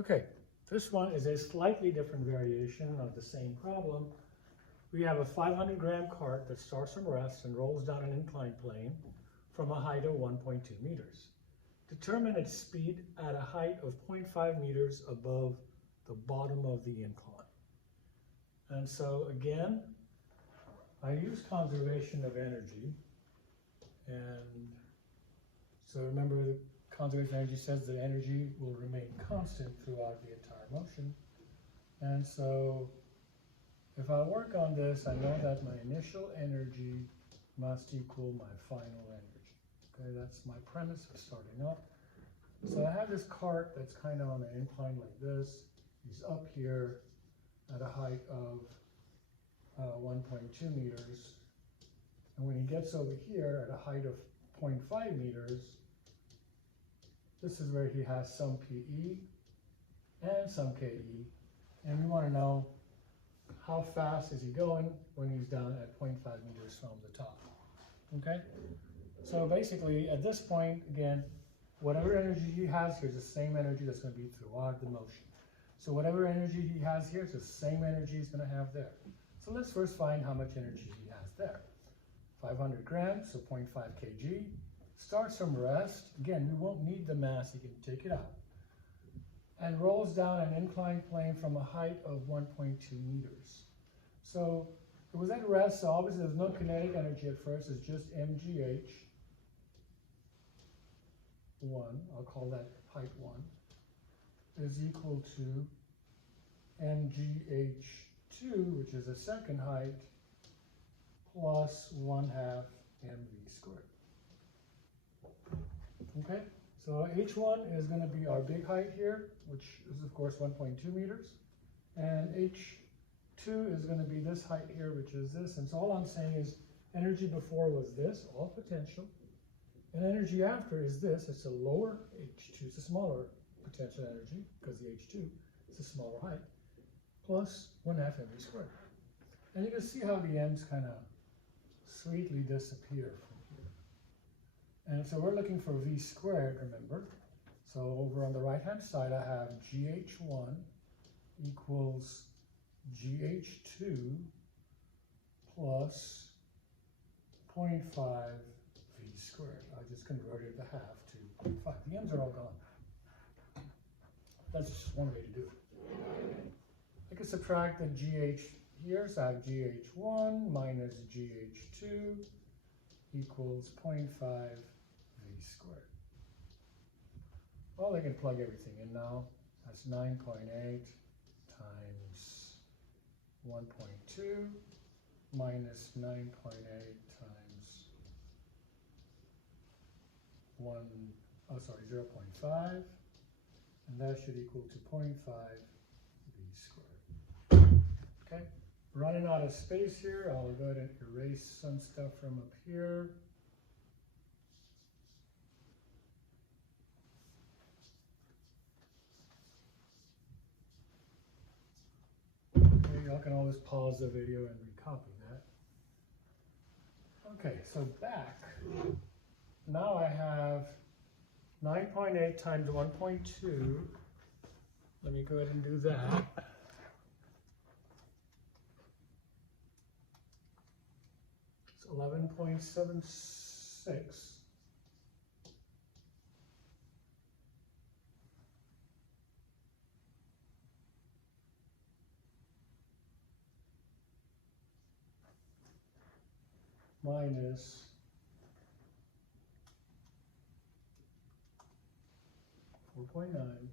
Okay, this one is a slightly different variation of the same problem. We have a 500-gram cart that starts from rest and rolls down an inclined plane from a height of 1.2 meters. Determine its speed at a height of 0.5 meters above the bottom of the incline. And so again, I use conservation of energy. And so remember, the conservation of energy says that energy will remain constant throughout the entire motion. And so if I work on this, I know that my initial energy must equal my final energy. Okay, that's my premise for starting up. So I have this cart that's kind of on an incline like this. He's up here at a height of 1.2 meters. And when he gets over here at a height of 0.5 meters, this is where he has some PE and some KE. And we want to know how fast is he going when he's down at 0.5 meters from the top. Okay? So basically, at this point, again, whatever energy he has here is the same energy that's going to be throughout the motion. So whatever energy he has here is the same energy he's going to have there. So let's first find how much energy he has there. 500 grams, so 0.5 kg. Starts from rest. Again, we won't need the mass, you can take it out. And rolls down an inclined plane from a height of 1.2 meters. So it was at rest, so obviously there's no kinetic energy at first, it's just mgh1, I'll call that height 1, is equal to mgh2, which is the second height, plus 1/2 mv squared. Okay, so h1 is going to be our big height here, which is of course 1.2 meters, and h2 is going to be this height here, which is this. And so all I'm saying is energy before was this, all potential, and energy after is this. It's a lower h2, it's a smaller potential energy because the h2 is a smaller height, plus 1/2 mv squared. And you can see how the m's kind of sweetly disappear from here. And so we're looking for v squared, remember. So over on the right-hand side, I have gh1 equals gh2 plus 0.5 v squared. I just converted the half to 0.5. The m's are all gone. That's just one way to do it. I can subtract the gh here, so I have gh1 minus gh2 equals 0.5 v squared. Well, I can plug everything in now. That's 9.8 times 1.2 minus 9.8 times 0.5, and that should equal to 0.5 v squared. Okay, running out of space here, I'll go ahead and erase some stuff from up here. Y'all can always pause the video and recopy that. Okay, so back. Now I have 9.8 times 1.2. Let me go ahead and do that. It's 11.76. Minus 4.9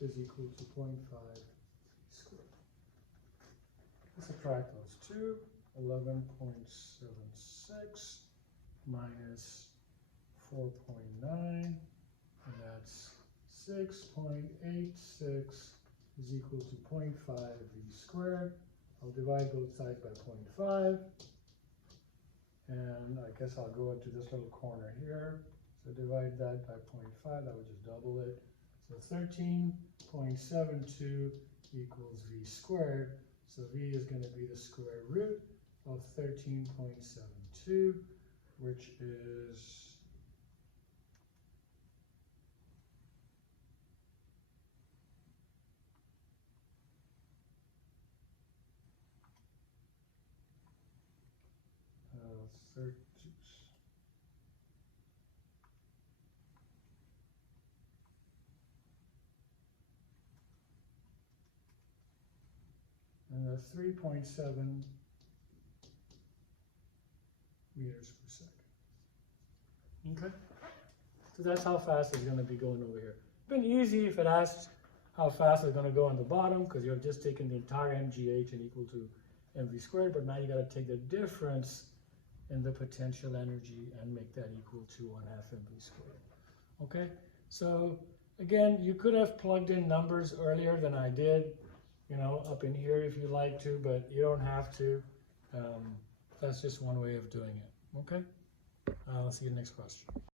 is equal to 0.5 squared. Let's subtract those two. 11.76 minus 4.9, and that's 6.86 is equal to 0.5 v squared. I'll divide both sides by 0.5, and I guess I'll go into this little corner here. So divide that by 0.5, that would just double it. So 13.72 equals v squared. So v is going to be the square root of 13.72, which is insert juice. And that's 3.7 meters per second. Okay? So that's how fast it's going to be going over here. Been easy if it asks how fast it's going to go on the bottom, because you're just taking the entire mgh and equal to mv squared, but now you got to take the difference in the potential energy and make that equal to 1/2 mv squared. Okay? So again, you could have plugged in numbers earlier than I did, you know, up in here if you like to, but you don't have to. That's just one way of doing it. Okay? I'll see you next question.